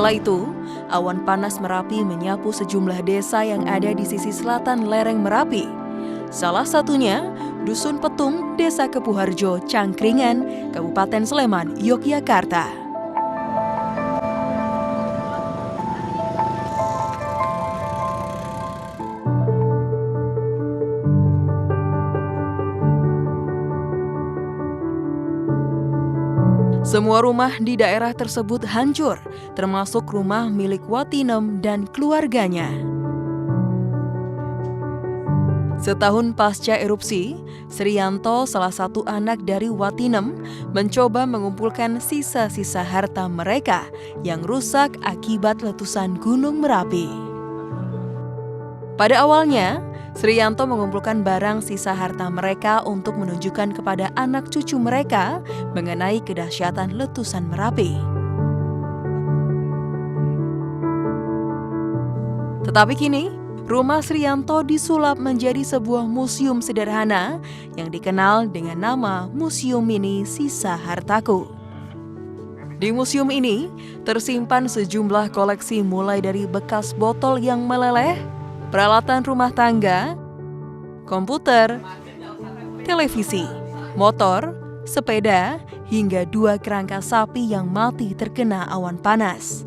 Kala itu, awan panas Merapi menyapu sejumlah desa yang ada di sisi selatan lereng Merapi. Salah satunya, Dusun Petung, Desa Kepuharjo, Cangkringan, Kabupaten Sleman, Yogyakarta. Semua rumah di daerah tersebut hancur, termasuk rumah milik Watinem dan keluarganya. Setahun pasca erupsi, Sriyanto, salah satu anak dari Watinem, mencoba mengumpulkan sisa-sisa harta mereka yang rusak akibat letusan Gunung Merapi. Pada awalnya, Sriyanto mengumpulkan barang sisa harta mereka untuk menunjukkan kepada anak cucu mereka mengenai kedahsyatan letusan Merapi. Tetapi kini, rumah Sriyanto disulap menjadi sebuah museum sederhana yang dikenal dengan nama Museum Mini Sisa Hartaku. Di museum ini, tersimpan sejumlah koleksi mulai dari bekas botol yang meleleh, peralatan rumah tangga, komputer, televisi, motor, sepeda, hingga 2 kerangka sapi yang mati terkena awan panas.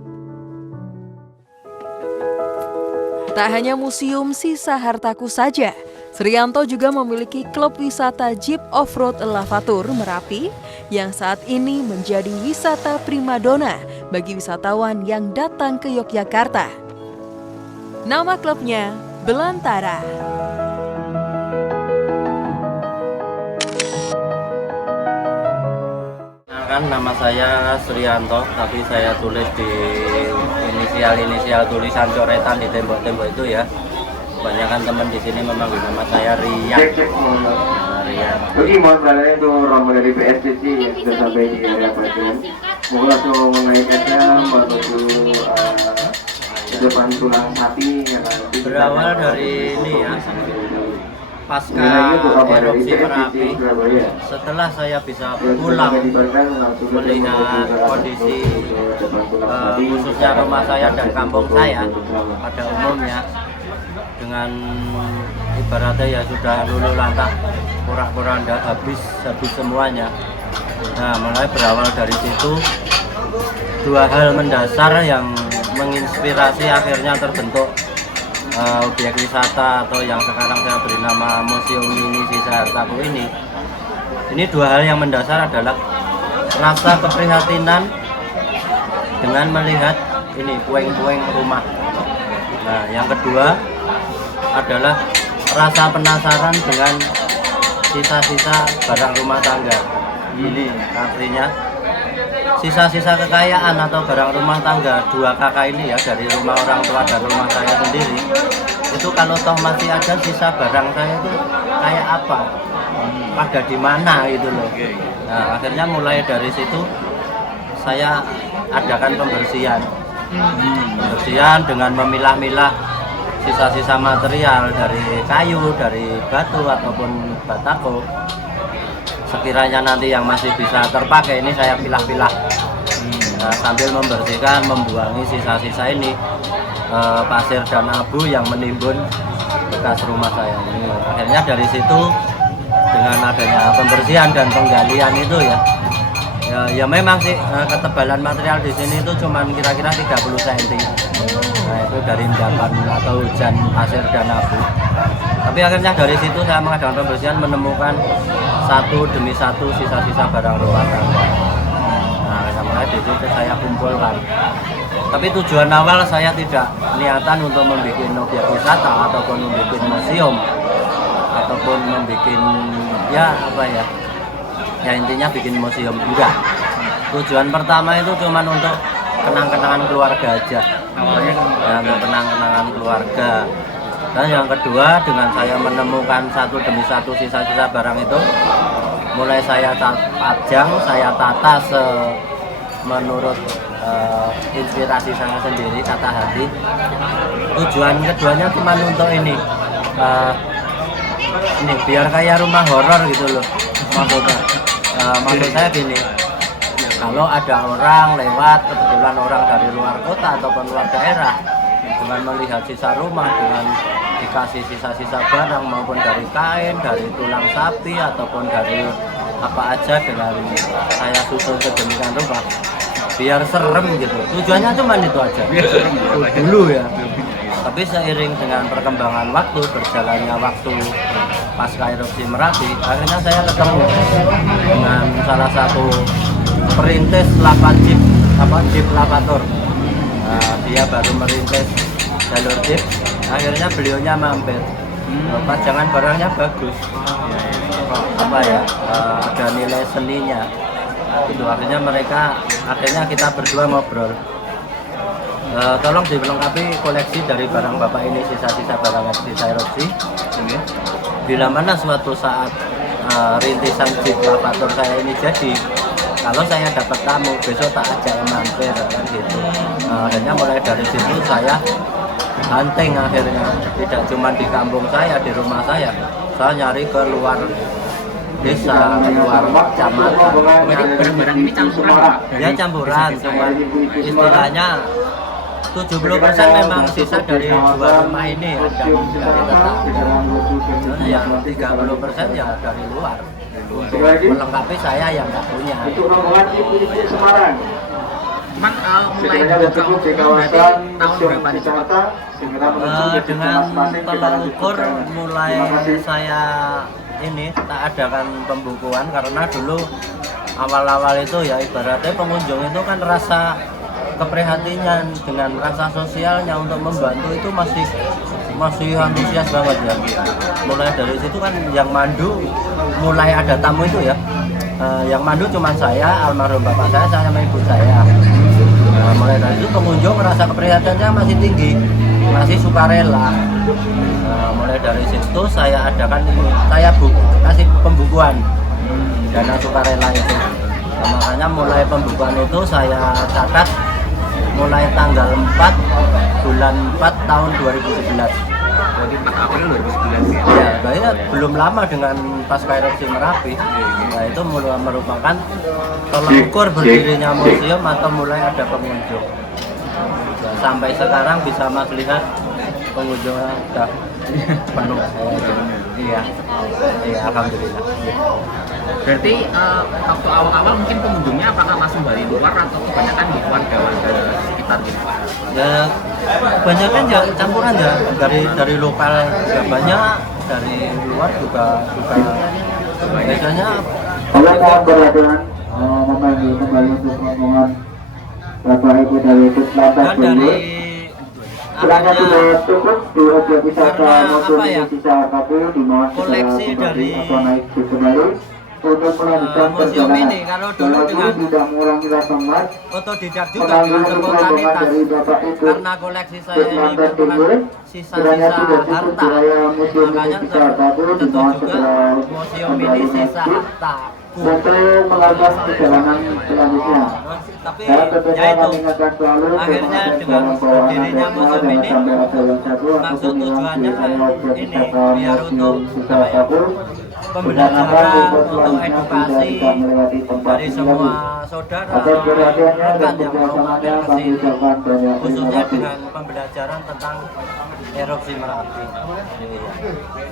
Tak hanya museum sisa hartaku saja, Sriyanto juga memiliki klub wisata Jeep Off-Road Lavatur Merapi yang saat ini menjadi wisata primadona bagi wisatawan yang datang ke Yogyakarta. Nama klubnya Belantara. Kan nama saya Sriyanto, tapi saya tulis di inisial tulisan coretan di tembok-tembok itu ya. Kebanyakan teman di sini memanggil nama saya Rian. Rian. Oke, mohon beralih untuk rombongan dari PSCC yang sudah sampai di area bagian. Mohon langsung menaikkannya menuju depan tulang sapi. Berawal dari ini ya, pasca erupsi Merapi, setelah saya bisa pulang melihat kondisi khususnya rumah saya dan kampung saya pada umumnya dengan ibaratnya ya sudah luluh lantak, porak-poranda, habis semuanya. Nah, mulai berawal dari situ 2 hal mendasar yang menginspirasi akhirnya terbentuk objek wisata atau yang sekarang saya beri nama Museum Mini Sisa Hartaku ini. Ini 2 hal yang mendasar adalah rasa keprihatinan dengan melihat ini puing-puing rumah. Nah, yang kedua adalah rasa penasaran dengan sisa-sisa barang rumah tangga. Ini artinya sisa-sisa kekayaan atau barang rumah tangga 2 kakak ini ya, dari rumah orang tua dan rumah saya sendiri, itu kalau toh masih ada sisa barang saya itu kayak apa, pada di mana gitu loh. Nah, akhirnya mulai dari situ saya adakan pembersihan dengan memilah-milah sisa-sisa material dari kayu, dari batu ataupun batako. Sekiranya nanti yang masih bisa terpakai ini saya pilah-pilah. Nah, sambil membersihkan, membuangi sisa-sisa ini pasir dan abu yang menimbun bekas rumah saya ini. Akhirnya dari situ dengan adanya pembersihan dan penggalian itu ya memang sih ketebalan material di sini itu cuma kira-kira 30 cm. Nah, itu dari endapan atau hujan pasir dan abu. Tapi akhirnya dari situ saya mengadakan pembersihan, menemukan satu demi satu sisa-sisa barang rumah tangga. Nah, mulai dari situ saya kumpulkan. Tapi tujuan awal saya tidak niatan untuk membuat objek wisata ataupun membuat museum ataupun membuat ya intinya bikin museum, enggak. Tujuan pertama itu cuma untuk kenang-kenangan keluarga aja, ya, untuk kenang-kenangan keluarga. Dan yang kedua, dengan saya menemukan satu demi satu sisa-sisa barang itu, mulai saya pajang, saya tata menurut inspirasi saya sendiri, kata hati. Tujuan keduanya cuma untuk ini biar kayak rumah horor gitu loh maksudnya. Maksud saya gini, kalau ada orang lewat, kebetulan orang dari luar kota ataupun luar daerah, dengan melihat sisa rumah, dengan dikasih sisa-sisa barang maupun dari kain, dari tulang sapi ataupun dari apa aja, dengan saya susun sedemikian rupa biar serem gitu. Tujuannya cuma itu aja. Biar serem dulu ya. Tapi seiring dengan perkembangan waktu, berjalannya waktu pasca erupsi Merapi, akhirnya saya ketemu dengan salah satu perintis jeep lavator. Nah, dia baru merintis jalur jeep, akhirnya beliaunya mampir. Pajangan barangnya bagus, apa ya, ada nilai seninya. Itu akhirnya kita berdua ngobrol. Tolong dilengkapi koleksi dari barang bapak ini, sisa-sisa barang sisa erupsi. Bila mana suatu saat rintisan jeep lavator saya ini jadi, kalau saya dapat tamu besok tak ajak mampir kan gitu. Akhirnya mulai dari situ saya hunting, akhirnya tidak cuma di kampung saya, di rumah saya nyari ke luar desa, luar kecamatan. Barang-barang ini campuran, Ya campuran, cuma istilahnya 70% memang sisa dari dua rumah ini ya, dari tetap. Yang 30% ya dari luar. Untuk melengkapi saya yang nggak punya. Untuk rombongan Ibu Semarang. Cuman mulai Sekiranya buka cukup di berarti kawasan tahun berapa nih Pak? segera menuju ke Dengan masing-masing kita tolak ukur lanjutkan. mulai Terima kasih. saya ini tak adakan pembukuan, karena dulu awal-awal itu ya ibaratnya pengunjung itu kan rasa keprihatinan dengan rasa sosialnya untuk membantu itu masih antusias banget ya. Mulai dari situ kan yang mandu, mulai ada tamu itu ya, yang mandu cuma saya, almarhum bapak saya sama ibu saya. Mulai dari itu pengunjung merasa keprihatinannya masih tinggi, masih sukarela. Mulai dari situ saya adakan ini, saya kasih pembukuan dana sukarela itu. Makanya mulai pembukuan itu saya catat mulai tanggal 4 bulan 4 tahun 2011. Jadi 4 April 2011 ya. Ya, kayaknya belum lama dengan pasca erupsi Merapi. Nah, itu mulai merupakan tolak ukur berdirinya museum atau mulai ada pengunjung. Ya, sampai sekarang bisa Mas lihat pengunjungnya sudah penuh. Iya, alhamdulillah. Berarti waktu awal-awal mungkin pengunjungnya apakah langsung dari luar atau kebanyakan di warga-warga sekitar gitu Pak? Ya, kebanyakan ya campuran ya, dari lokal ya banyak, dari luar juga biasanya. Tolong mohon perhatian, memanggil kembali untuk rombongan Bapak Ibu dari Puslantas Dan dari dulu. Kiranya sudah cukup di objek wisata Karena maupun apa ya, di sisa KPU dimohon segera koleksi kembali dari atau naik bis kembali untuk melanjutkan museum perjalanan. ini, kalau dulu dengan tidak mengulangi rasa mas, otodidak juga memanggil dengan untuk rombongan spontanitas, dari Bapak Ibu karena koleksi saya ini Puslantas dulu. merupakan Kiranya sisa-sisa sudah cukup harta, di area museum makanya di sisa KPU tentu dimohon juga segera museum kembali ini naik sisa bis harta. untuk melakukan perjalanan selanjutnya. Tapi Dalam ya tentunya itu kami ingatkan selalu akhirnya bermanfaat dengan dalam bawaan berdirinya Anda museum jangan ini, sampai ada yang jatuh maksud ataupun hilang tujuannya di area objek ini wisata biar untuk museum sisa apa ya, KPU. pembelajaran, untuk edukasi dari semua saudara, Atas perhatiannya dan rekan yang mau kerjasamanya mampir ke kami sini, ucapkan banyak terima khususnya kasih. dengan pembelajaran tentang erupsi Merapi. Iya.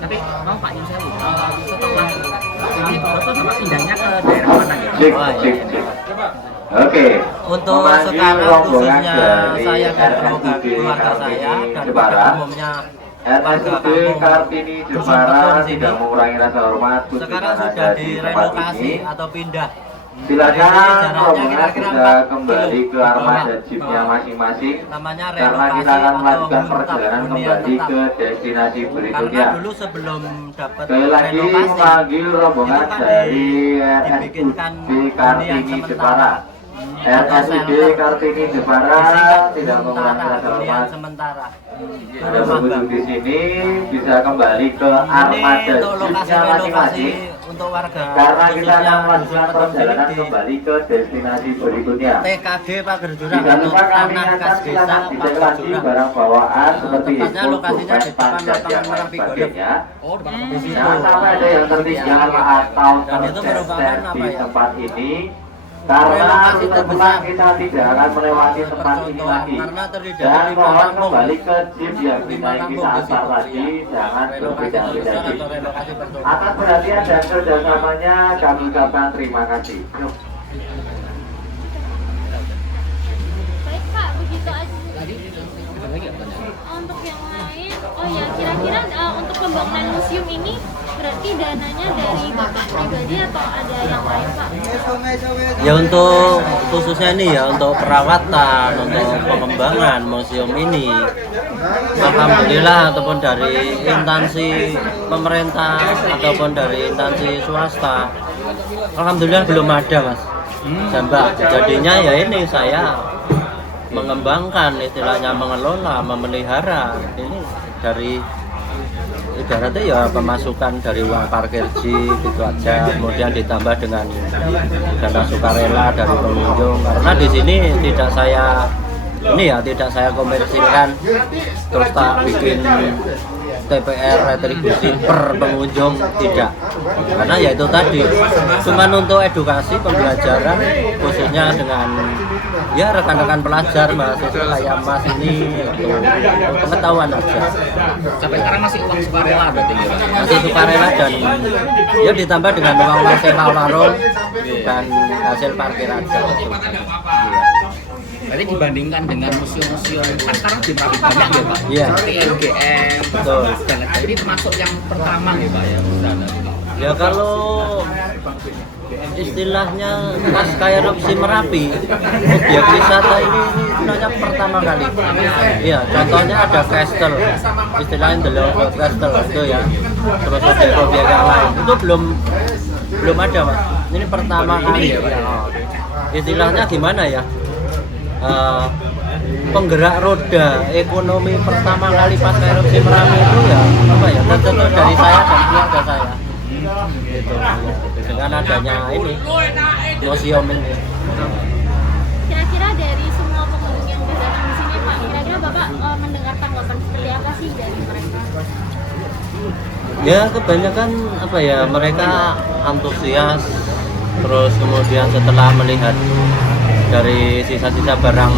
Tapi mau Pak Yun Sewu, setelah ini Bapak pindahnya ke daerah mana ya? Cek, Oh, cek, iya. cek. Oke. Untuk Memanggil sekarang rombongan khususnya dari saya dan RSUD keluarga saya Kartini dan Jepara. pada umumnya warga RSUD kampung Kartini Dusun Jepara Beton sini tidak mengurangi rasa hormat sekarang kunjungan sudah Anda di tempat direlokasi ini. atau pindah. Silakan Jaraknya rombongan kira-kira sudah 4 kembali kilo ke di armada bawah. jeepnya masing-masing Namanya karena relokasi kita akan atau melanjutkan huntap perjalanan hunian kembali tetap. ke destinasi Karena berikutnya. dulu sebelum dapat Sekali lagi relokasi memanggil rombongan itu kan dari dibikinkan RSUD Kartini Jepara. RSUD Kartini Jepara tidak mengurangi rasa hormat. sementara. Anda berkunjung di sini bisa kembali ke armada Ini untuk lokasi jeepnya relokasi masing-masing untuk warga karena kita khususnya akan Dusun melanjutkan Beton perjalanan sini di kembali ke destinasi berikutnya. TKD Pager Jurang Tidak atau lupa kami Tanah ingatkan Kas Desa silakan dicek Pager lagi Jurang. barang bawaan seperti Tepatnya handphone, lokasinya pulpen, di depan pajak, lapangan dan lain Merapi Golf. sebagainya. Oh, di Di situ. Jangan sampai ada yang tertinggal atau Dan itu merupakan tercecer apa di ya? tempat ini Karena relokasi rute terbesar pulang kita tidak akan melewati tempat ini lagi. karena terdiri Dan dari 5 mohon kampung. kembali ke jeep yang 5 dinaiki kampung saat di situ. tadi, jangan Relokasi berbeda-beda terbesar jeep. atau relokasi percuma. Atas perhatian dan kerjasamanya kami ucapkan terima kasih. Yuk. Baik Pak, begitu aja. Tadi ada lagi apa? Untuk yang lain, oh ya kira-kira untuk pembangunan museum ini berarti dananya dari Bapak pribadi atau ada yang lain Pak? Ya untuk khususnya ini ya untuk perawatan, untuk pengembangan museum ini, alhamdulillah ataupun dari instansi pemerintah ataupun dari instansi swasta, alhamdulillah belum ada mas. Sampai jadinya ya ini saya mengembangkan istilahnya mengelola, memelihara ini dari ibaratnya ya pemasukan dari uang parkir jeep gitu aja, kemudian ditambah dengan dana sukarela dari pengunjung karena di sini tidak saya komersilkan terus tak bikin TPR retribusi per pengunjung, tidak, karena ya itu tadi cuman untuk edukasi pembelajaran khususnya dengan ya rekan-rekan pelajar mahasiswa kayak mas ini untuk pengetahuan aja. Sampai sekarang masih uang sukarela berarti ya? Masih sukarela dan ya ditambah dengan uang sewa warung dan hasil parkir aja. Iya. Berarti dibandingkan dengan museum-museum kan sekarang di Merapi banyak ya Pak? Iya. Seperti LGM, Betul. dan lain-lain. Ini termasuk yang pertama ya Pak ya? Ya kalau istilahnya pasca erupsi Merapi, objek wisata ini sebenarnya pertama kali. Iya, contohnya ada Castle, istilahnya The Lost Castle itu ya. Terus objek-objek yang lain itu belum ada mas. Ini pertama kali. Ya, istilahnya gimana ya? Penggerak roda ekonomi pertama kali pasca erupsi Merapi itu ya apa ya? Tertentu dari saya dan keluarga saya. Gitu. Dengan adanya ini museum ini. Kira-kira dari semua pengunjung yang datang di sini Pak, kira-kira Bapak mendengar tanggapan seperti apa sih dari mereka? Ya kebanyakan apa ya, mereka antusias, terus kemudian setelah melihat dari sisa-sisa barang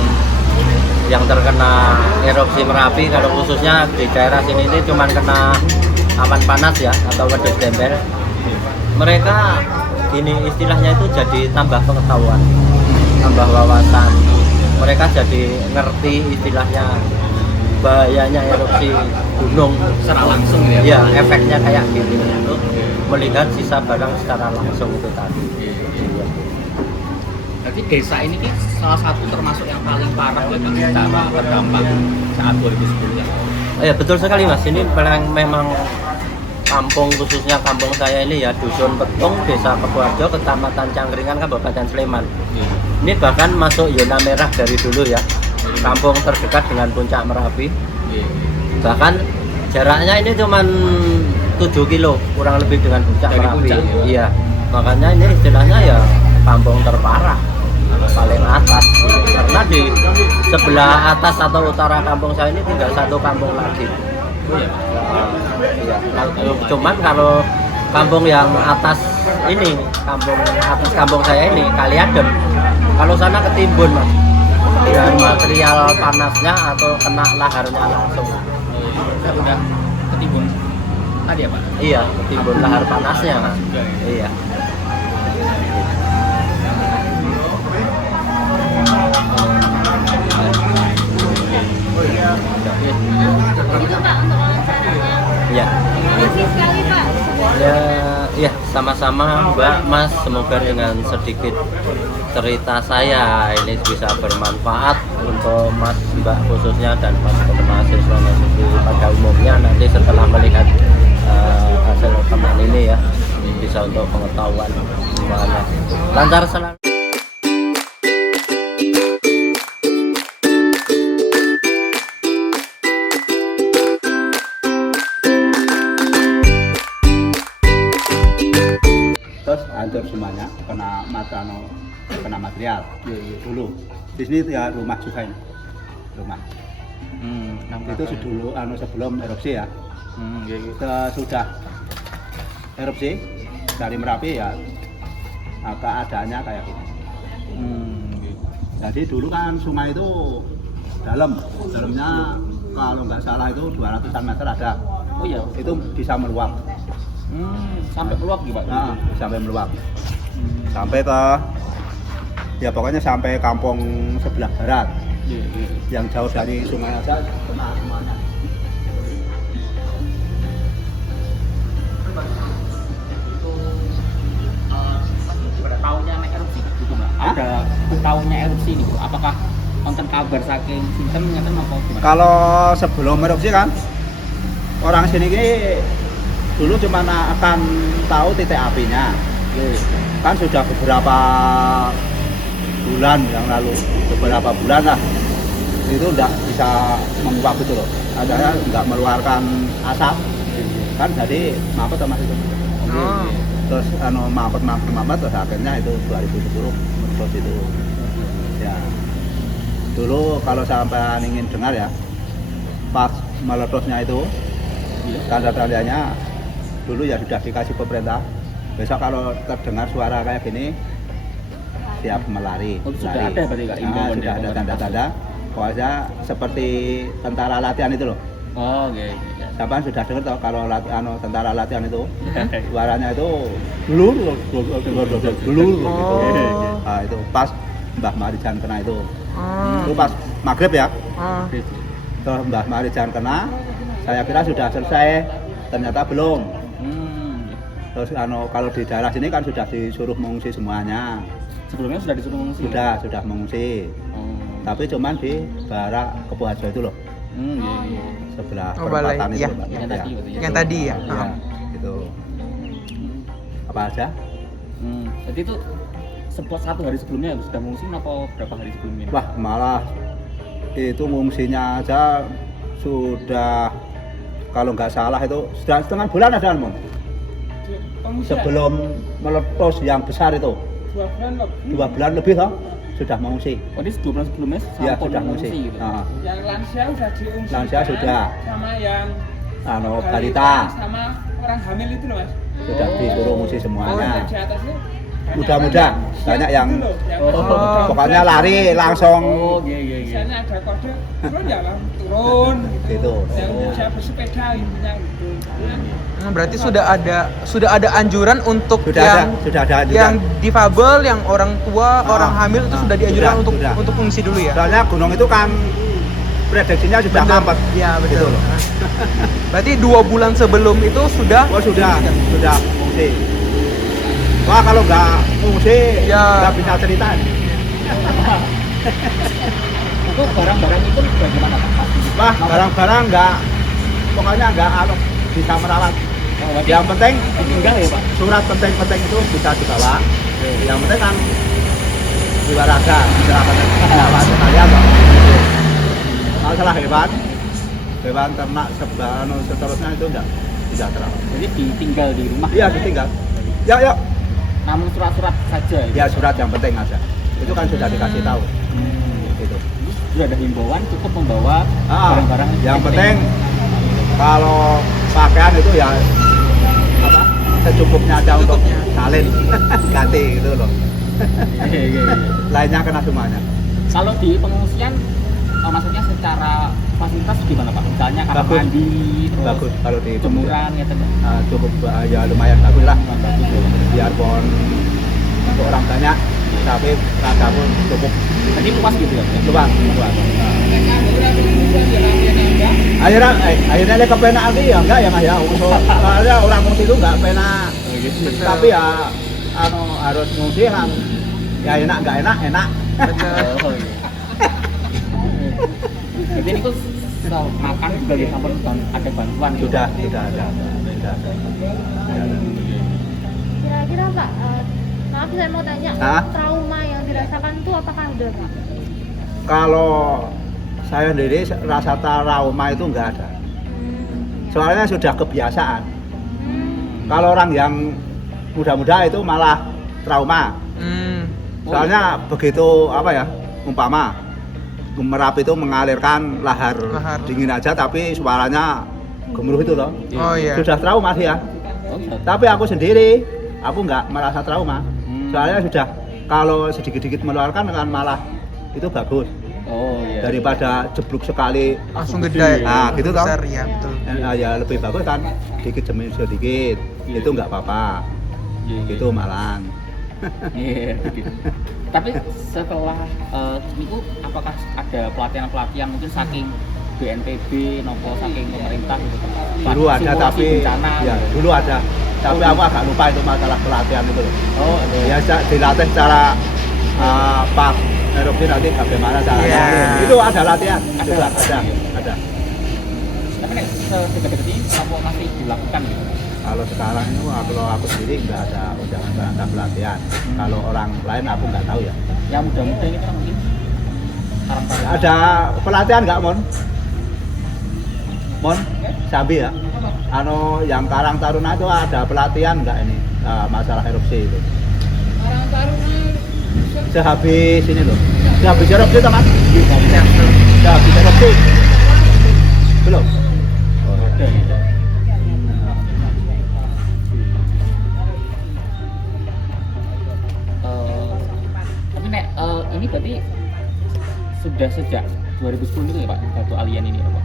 yang terkena erupsi Merapi, kalau khususnya di daerah sini ini cuma kena awan panas ya atau wedus gembel, mereka gini istilahnya itu jadi tambah pengetahuan, tambah wawasan, mereka jadi ngerti istilahnya bahayanya erupsi gunung Secara langsung ya? ya, efeknya kayak gini untuk melihat sisa barang secara langsung itu tadi. Jadi desa ini ki salah satu termasuk yang paling parah ya Pak secara terdampak saat 2010 ya? Ya betul sekali mas, ini memang kampung, khususnya kampung saya ini ya Dusun Petung, Desa Pekuarjo, Kecamatan Cangkringan, Kabupaten Sleman. Ini bahkan masuk zona merah dari dulu ya, kampung terdekat dengan puncak Merapi. Bahkan jaraknya ini cuma 7 kilo kurang lebih dengan puncak Dari Merapi. puncak, ya? Iya, makanya ini istilahnya ya kampung terparah, paling atas. Karena di sebelah atas atau utara kampung saya ini tinggal satu kampung lagi. Iya. Cuman kalau kampung yang atas ini, kampung saya ini Kaliadem, kalau sana ketimbun mas, dengan material panasnya atau kena laharnya langsung. Udah ketimbun tadi ya Pak? Iya, ketimbun lahar panasnya mas. Iya. Itu Pak untuk wawancaranya. Ya. Terima kasih sekali Pak. Ya, sama-sama Mbak, Mas. Semoga dengan sedikit cerita saya ini bisa bermanfaat untuk Mas, Mbak khususnya dan teman mahasiswa pada umumnya. Nanti setelah melihat hasil rekaman ini ya, bisa untuk pengetahuan semuanya. Lancar selalu. Terus hancur semuanya kena material dulu. Di sini ya rumah juga ini, rumah. Itu dulu sebelum erupsi ya. Sudah erupsi dari Merapi ya keadaannya kayak gini. Jadi dulu kan sungai itu dalamnya kalau nggak salah itu 200-an meter ada. Oh iya. Itu bisa meluap. Sampai meluap gitu Pak. Nah, sampai meluap. Sampai ke ya pokoknya sampai kampung sebelah barat. Yang jauh dari sungai aja kena semuanya. Tahunnya erupsi gitu Mbak. Ada tahunnya erupsi nih Bro. Apakah konten kabar saking sinten ngeten apa gimana? Kalau sebelum erupsi kan orang sini ki dulu cuma akan tahu titik apinya. Kan sudah beberapa bulan yang lalu, beberapa bulan lah itu udah bisa menguap itu loh. Adanya nggak mengeluarkan asap kan, jadi mampet sama itu. Terus mampet terus akhirnya itu 2010 meletus itu. Ya dulu kalau sampai ingin dengar ya, pas meletusnya itu tanda-tandanya dulu ya sudah dikasih pemerintah, besok kalau terdengar suara kayak gini siap melari. Sudah ada berarti Kak? Sudah ada tanda-tanda. Pokoknya seperti tentara latihan itu loh. Oh, oke. Siapa sudah dengar tau kalau tentara latihan itu suaranya itu dulu gitu. Nah, itu pas Mbah Marijan kena itu. Itu pas maghrib ya. Terus Mbah Marijan kena, saya kira sudah selesai, ternyata belum. Terus kalau di daerah sini kan sudah disuruh mengungsi semuanya. Sebelumnya sudah disuruh mengungsi? Sudah mengungsi. Tapi cuman di Barak Kepuharjo itu loh. Sebelah perempatan itu Pak. Yang tadi ya. Iya, itu. Apa aja? Jadi itu satu hari sebelumnya sudah mengungsi atau berapa hari sebelumnya? Wah, malah itu mengungsinya aja sudah kalau nggak salah itu sudah setengah bulan ada Mong. Sebelum meletus yang besar itu 2 bulan lebih toh sudah mengungsi. Oh, ini 2 bulan sebelumnya Ya, sudah mengungsi gitu. Yang lansia sudah diungsikan Lansia sudah, sama yang balita sama orang hamil itu loh Mas. sudah disuruh mengungsi Dan semuanya. di atasnya Mudah-mudah banyak yang udah pokoknya lari langsung di sana ada kode turun ya Bang, turun gitu. yang bisa bersepeda intinya gitu. Berarti sudah ada anjuran untuk Sudah ada yang difabel, yang orang tua, orang hamil itu sudah dianjurkan sudah. untuk mengungsi dulu ya. Soalnya gunung itu kan prediksinya sudah mampet. Ya betul. Gitu loh. Berarti 2 bulan sebelum itu sudah. Oh sudah mengungsi. Wah kalau nggak mengungsi Ya. nggak bisa cerita. Itu barang-barang itu bagaimana Pak? Wah barang-barang nggak, pokoknya nggak bisa merawat. Yang penting tinggal ya Pak? surat penting-penting itu bisa dibawa. Yang penting kan olahraga, merawat sekalian loh. Masalah hewan ternak seterusnya itu enggak bisa terawat. Jadi ditinggal di rumah? Iya ditinggal. Ya. Namun surat-surat saja? Ya surat yang penting aja. Itu kan sudah dikasih tahu. Gitu. Sudah ada himbauan cukup membawa barang-barang yang penting kalau pakaian itu ya apa secukupnya aja untuk salin ganti gitu loh. Lainnya kena semuanya. Kalau di pengungsian maksudnya secara fasilitas gimana Pak? Misalnya kamar Bagus. mandi, terus Bagus kalau di jemuran gitu. cukup ya lumayan bagus lah. Bagus ya. Biarpun untuk orang banyak tapi rasa pun cukup Jadi luas gitu ya? luas. Akhirnya dia kepenak lagi ya enggak ya Mas ya. Soalnya orang ngungsi itu enggak penak. Tapi ya harus ngungsi kan ya enak enggak enak. Oh, iya. Jadi ini tuh makan juga ya sampai ada bantuan gitu? Sudah ada. Kira-kira Pak, maaf saya mau tanya, Hah? trauma yang dirasakan itu apakah ada Pak? Kalau saya sendiri rasa trauma itu enggak ada. Soalnya sudah kebiasaan. Kalau orang yang muda-muda itu malah trauma. Soalnya begitu apa ya, umpama Merapi itu mengalirkan lahar dingin aja tapi suaranya gemuruh itu loh. Oh iya. Sudah trauma sih ya. Oh, iya. Tapi aku sendiri, aku nggak merasa trauma. Soalnya sudah kalau sedikit-sedikit mengeluarkan kan malah itu bagus Oh iya. daripada jeblok sekali Langsung gede. nah gitu toh. Besar ya, betul. Ya lebih bagus kan dikit demi sedikit itu nggak apa-apa itu malang. Iya. Gitu. Tapi setelah itu apakah ada pelatihan mungkin saking BNPB nopo saking pemerintah gitu Pak? Dulu ada Simulasi tapi bencana, ya gitu. dulu ada tapi aku agak lupa itu masalah pelatihan itu loh. Oh, Ya dilatih secara pas erupsi nanti bagaimana caranya. Iya. Itu ada latihan juga ada. Tapi nek sedekat ini apa masih dilakukan gitu? Kalau sekarang itu kalau aku sendiri nggak ada pelatihan. Kalau orang lain aku nggak tahu ya. Yang muda-muda ini kan mungkin karang-karang. Ada pelatihan nggak Mon Sambi ya. Yang Karang Taruna itu ada pelatihan nggak ini masalah erupsi itu? Karang Taruna Sehabis ini loh. Sehabis erupsi teman. Sehabis erupsi. Belum. Oh, ada gitu. Tapi nek ini berarti sudah sejak 2010 itu ya Pak batu alien ini ya Pak?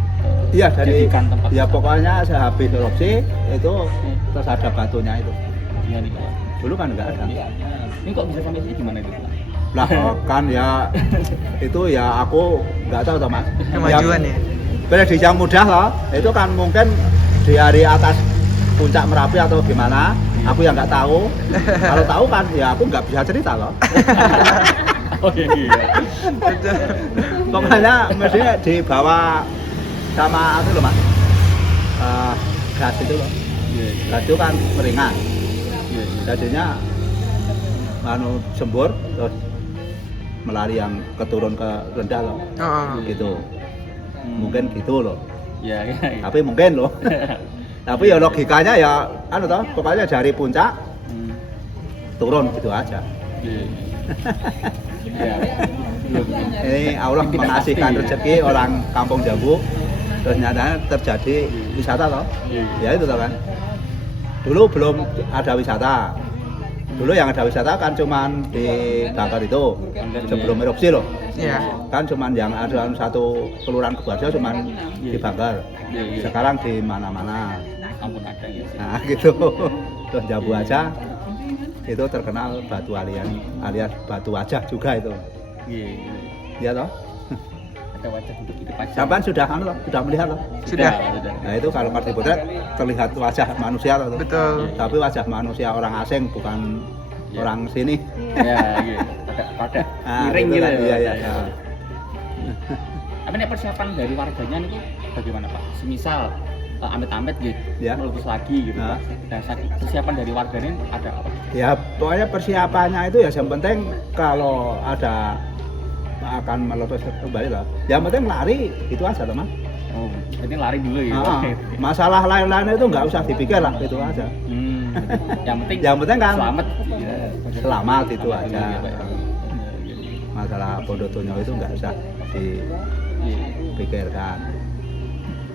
Iya dari Jadikan tempat ya wisata. pokoknya sehabis erupsi itu terus ada batunya itu. Iya nih Pak. Dulu kan nggak ada. Ini kok bisa sampai sini gimana itu Pak? Lah kan ya itu ya aku nggak tahu toh Mas. Kemajuan ya. Prediksi yang mudah loh. Itu kan mungkin di hari atas puncak Merapi atau gimana. Aku yang nggak tahu. Kalau tahu kan ya aku nggak bisa cerita loh. Oh iya. Pokoknya mestinya dibawa sama itu loh Mas. Gas itu loh. Iya. Gas itu kan meringan. Iya. Jadinya sembur terus melari yang keturun ke rendah loh. Gitu. Mungkin gitu loh. Iya, iya. Tapi mungkin loh. Tapi ya logikanya ya toh, pokoknya dari puncak turun gitu aja. Iya. Iya. Ini Allah mengasihkan rezeki orang Kampung Jambu. Terus nyatanya terjadi wisata loh. Ya itu toh kan. Dulu belum ada wisata. Dulu yang ada wisata kan cuman di Bangkar itu sebelum erupsi loh. Iya. Kan cuman yang ada satu kelurahan Kebarjo cuman di Bangkar. Sekarang di mana-mana. Ampun ada ya sih. Nah gitu. Terus Jambu aja itu terkenal batu alien alias batu wajah juga itu. Iya. Iya toh? Ada wajah untuk hidup aja. Sampai sudah melihat loh. Sudah. Nah itu kalau kartu potret terlihat wajah manusia loh. Betul. Tapi wajah manusia orang asing bukan orang sini. Iya, iya. Pada miring gitu gitu. kan. Iya. Tapi nek persiapan dari warganya nih bagaimana Pak? Semisal amit-amit gitu, Ya. meletus lagi gitu Pak. Dan persiapan dari warganya ada apa? Ya pokoknya persiapannya itu ya yang penting kalau ada akan meletus kembali lah. Yang penting lari itu aja teman. Oh, jadi lari dulu ya. Masalah lain-lain itu nggak usah dipikir lah itu aja. Yang penting kan selamat. Selamat itu aja. Iya, Pak. Masalah Bondotonyo itu nggak usah dipikirkan.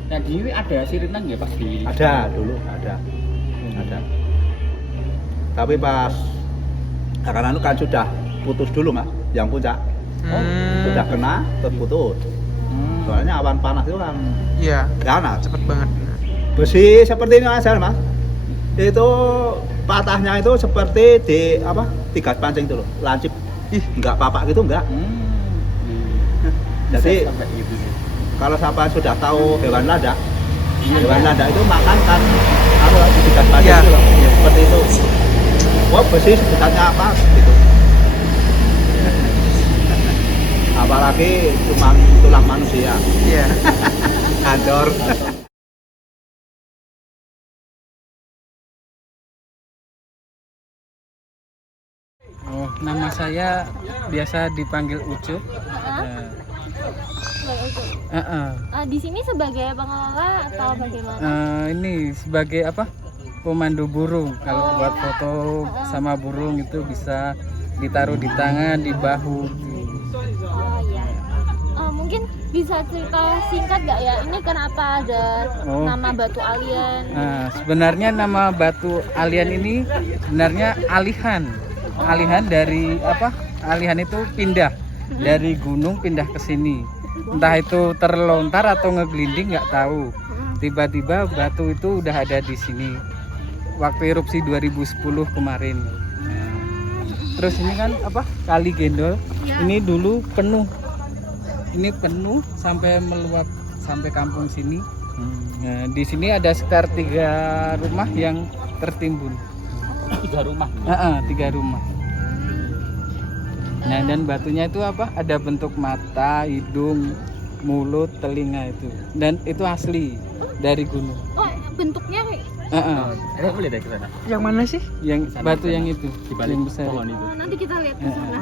Nah di sini ada sirine nggak pas di? Ada dulu ada. Tapi pas karena itu kan sudah putus dulu Mas, yang puncak. Sudah kena terus putus. Soalnya awan panas itu kan Iya. ganas. Cepet banget. Besi seperti ini aja Mas. Itu patahnya itu seperti di tigas pancing itu loh, lancip. Enggak papak gitu enggak. Jadi Sampai gitu nih. kalau sampai sudah tahu hewan landak itu makan kan di tigas pancing itu loh, seperti itu. Wah besi sebenarnya apa gitu. Apalagi cuma tulang manusia. Iya. Hancur. Oh, nama saya biasa dipanggil Ucup. Di sini sebagai pengelola atau bagaimana? Ini sebagai apa? Pemandu burung. Kalau buat foto sama burung itu bisa ditaruh di tangan, di bahu. Oh iya. Mungkin bisa cerita singkat nggak ya? Ini kenapa ada nama batu alien? Sebenarnya nama batu alien ini sebenarnya alihan. alihan dari alihan itu pindah dari gunung pindah ke sini, entah itu terlontar atau ngeglinding nggak tahu. Tiba-tiba batu itu udah ada di sini waktu erupsi 2010 kemarin. Terus ini kan Kali Gendol ini dulu penuh, ini penuh sampai meluap sampai kampung sini. Nah, di sini ada sekitar 3 rumah yang tertimbun. 3 rumah. 3 rumah. Nah, dan batunya itu ada bentuk mata, hidung, mulut, telinga itu. Dan itu asli dari gunung. Oh, bentuknya Ada boleh deh ke sana. Yang mana sih? Yang batu yang itu, Di balik yang besar. pohon itu. nanti kita lihat ke sana.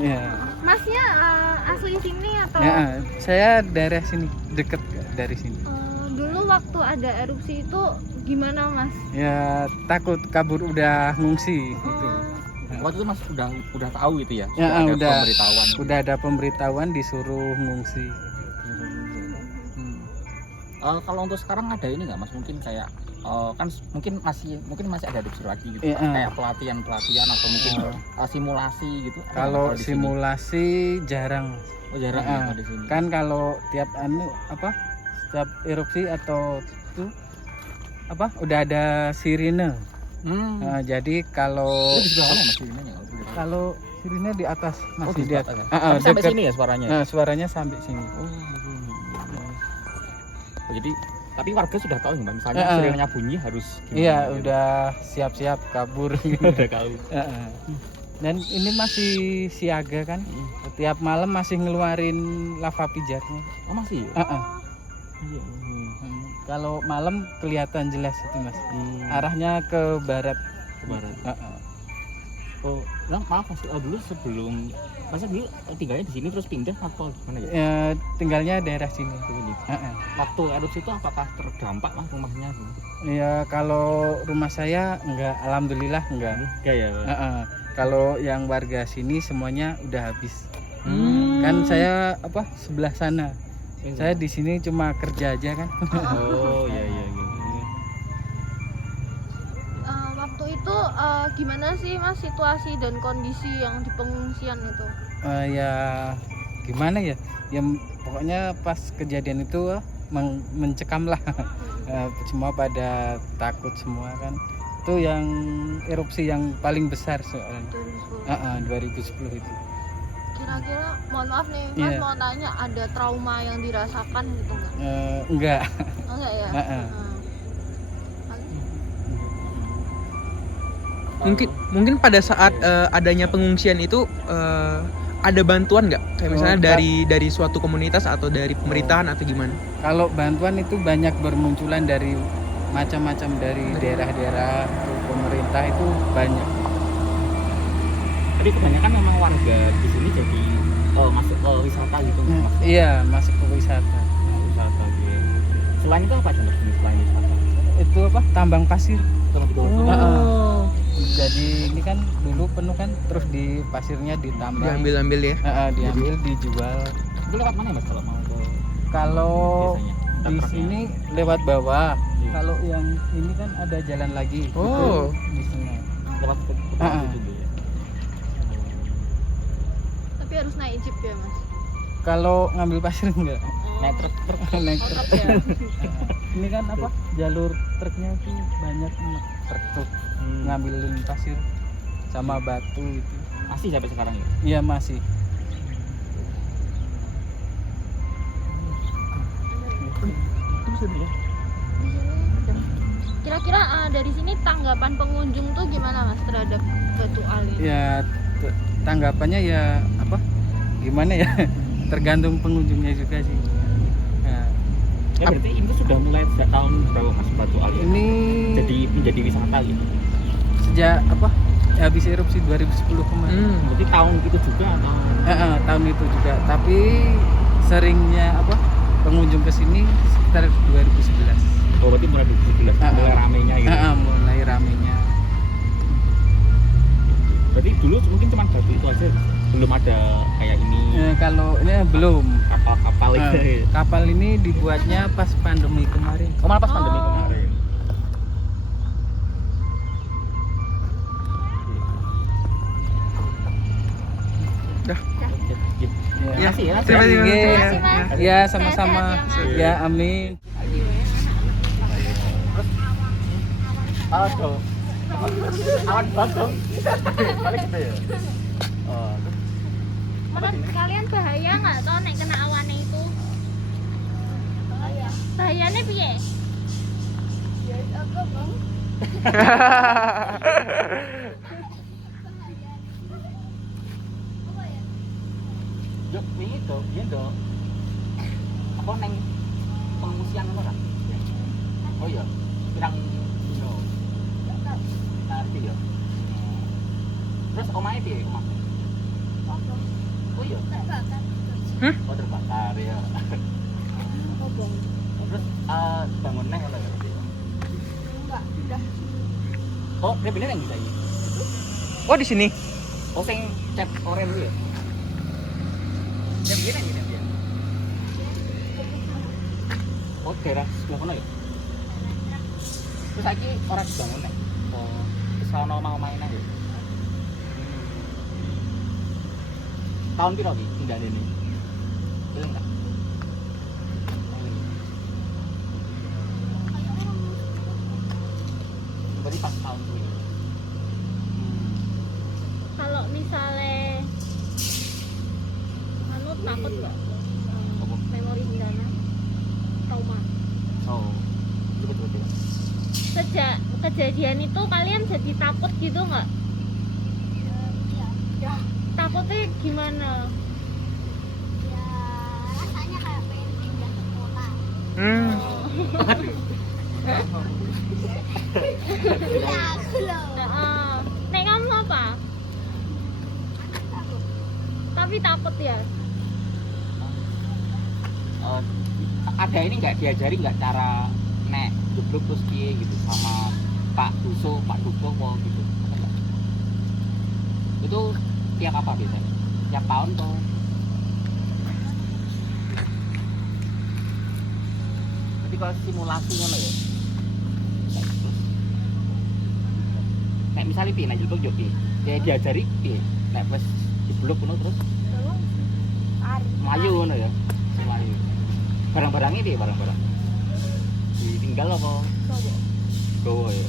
Ya. Masnya asli sini atau Saya daerah sini, deket dari sini. dulu waktu ada erupsi itu gimana, Mas? Ya takut kabur, udah ngungsi gitu. Waktu itu Mas udah tahu gitu ya? Ya, Ada udah. pemberitahuan. Udah ada pemberitahuan disuruh ngungsi. Kalau untuk sekarang ada ini nggak Mas? Mungkin kayak kan mungkin masih ada erupsi lagi gitu. Iya. Kayak pelatihan atau mungkin simulasi gitu. Ada Kalau di sini? simulasi jarang. Oh, jarang ya kalau di sini. Kan kalau tiap setiap erupsi atau itu udah ada sirine. Nah, jadi kalau Itu di sebelah mana Mas sirinenya? kalau sirine di atas masih di di atas atas. ya? Tapi sampai Deket. sini ya suaranya? Nah, suaranya sampai sini. Oh, jadi tapi warga sudah tahu nggak misalnya sirinenya bunyi harus gimana? Iya, gitu? udah siap-siap kabur. Udah tahu. Dan ini masih siaga kan? Tiap malam masih ngeluarin lava pijatnya. Oh, masih? Iya. Kalau malam kelihatan jelas itu, Mas. Arahnya ke barat. Ke barat. Oh, nah, maaf Mas, dulu sebelum Masa dulu tinggalnya di sini terus pindah atau gimana ya? Tinggalnya daerah sini. Sini. Waktu erupsi itu apakah terdampak Mas rumahnya? Ya kalau rumah saya enggak, alhamdulillah enggak. Enggak ya, Pak? Kalau yang warga sini semuanya udah habis. Kan saya sebelah sana. Saya di sini cuma kerja aja kan. Oh iya. Waktu itu gimana sih Mas situasi dan kondisi yang di pengungsian itu? Ya gimana ya? Yang pokoknya pas kejadian itu mencekam lah. Semua pada takut semua kan. Itu yang erupsi yang paling besar soalnya. 2010 itu. Kira-kira mohon maaf nih Mas, mau tanya, ada trauma yang dirasakan gitu nggak? Enggak. Oh, enggak ya? Mungkin pada saat adanya pengungsian itu ada bantuan nggak? Kayak misalnya dari suatu komunitas atau dari pemerintahan atau gimana? Kalau bantuan itu banyak bermunculan dari macam-macam dari daerah-daerah, pemerintah itu banyak. Tapi kebanyakan memang warga di sini jadi masuk ke wisata gitu Mas? Iya, masuk ke wisata. Wisata gitu. Selain itu apa aja Mas selain wisata? Itu tambang pasir. Oh. Jadi ini kan dulu penuh kan, terus di pasirnya ditambang. Diambil ya? Diambil, dijual. Itu lewat mana Mas kalau mau ke? Kalau biasanya? di sini lewat bawah. Kalau yang ini kan ada jalan lagi. Oh. Itu di sini. Lewat ke situ ya. Tapi harus naik jeep ya Mas? Kalau ngambil pasir enggak? Naik truk. Naik truk. Truk ya? Ini kan jalur truknya itu banyak truk ngambilin pasir sama batu itu. Masih sampai sekarang ya? Iya masih. Kira-kira dari sini tanggapan pengunjung tuh gimana Mas terhadap Batu Ali? Ya tanggapannya ya gimana ya? Tergantung pengunjungnya juga sih. Nah, Ya berarti ini sudah mulai sejak tahun berapa Mas Batu Ali? ini menjadi wisata gitu. sejak habis erupsi 2010 kemarin. Berarti tahun itu juga atau? Tahun itu juga. Tapi seringnya pengunjung ke sini sekitar 2011. Oh, berarti mulai 2011 mulai ramenya gitu. Mulai ramenya. Berarti dulu mungkin cuma batu itu aja, belum ada kayak ini. Kalau ini belum. Kapal-kapal itu. Kapal ini dibuatnya pas pandemi kemarin. Oh, malah pas pandemi kemarin. kasih ya. Terima kasih, Mas. Nggih. Terima kasih, Mas. Ya, sama-sama. Sehat-sehat, Ya, amin. Aduh. Awan bagus. Paling gede ya. Oh, Menurut kalian bahaya nggak toh nek kena awane itu? Bahayanya piye? yuk wingi do, iya do. Apa neng pengungsian ngono kan? Oh iya, pirang dino. Ngerti ya. Terus omahe piye omah? Oh iya. Oh terbakar ya. Terus bangun neh ngono ya. Enggak, udah. Oh, dia bener yang bisa ini. Oh, di sini. Oh, sing cat oranye dulu ya. Dia bener yang ini dia. Oh, daerah sebelah mana ya? Terus lagi orang bangun nih. Oh, terus ono mau main aja. Tahun piro ki tinggal ini? Eling enggak? Berarti pas tahun itu. Kalau misalnya anu takut nggak? Memori bencana, trauma. Oh, betul. Sejak kejadian itu kalian jadi takut gitu nggak? Iya. Takutnya gimana? Ya rasanya kayak pengen pindah sekolah. Aduh. Ya aku loh. Nek kamu apa? Tapi takut ya. Ada ini nggak diajari nggak cara nek jeblok terus piye gitu sama Pak Duso, Pak Duko kok gitu. Ada nggak? Itu tiap apa biasanya? Tiap tahun tuh. Jadi kalau simulasi ngono ya. Nek misalnya piye nek jeblok yo piye? Kayak diajari piye? Nek wis jeblok ngono terus melayu ngono ya. Melayu. Barang-barangnya piye barang-barang? Ditinggal apa? Gowo ya.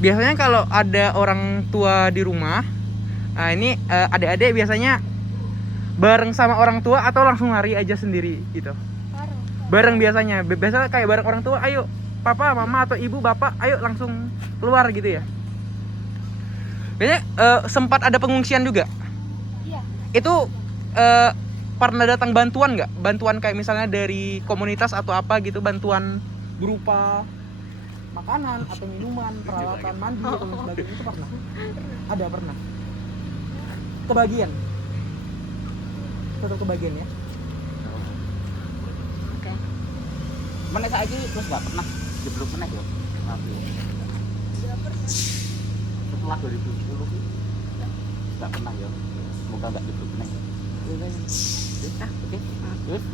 Biasanya kalau ada orang tua di rumah, nah ini adik-adik biasanya bareng sama orang tua atau langsung lari aja sendiri gitu. Bareng biasanya. Biasanya kayak bareng orang tua, ayo papa, mama atau ibu, bapak, ayo langsung keluar gitu ya. Biasanya sempat ada pengungsian juga. Iya. Itu pernah datang bantuan nggak? Bantuan kayak misalnya dari komunitas atau apa gitu, bantuan berupa makanan atau minuman, peralatan mandi atau sebagainya, itu pernah? Ada pernah? Kebagian? Tetap kebagian ya? Oke. Mana saiki terus nggak pernah jeblok meneh yo. Tapi setelah 2010 nggak pernah ya. Semoga nggak jeblok meneh. Oke. Terus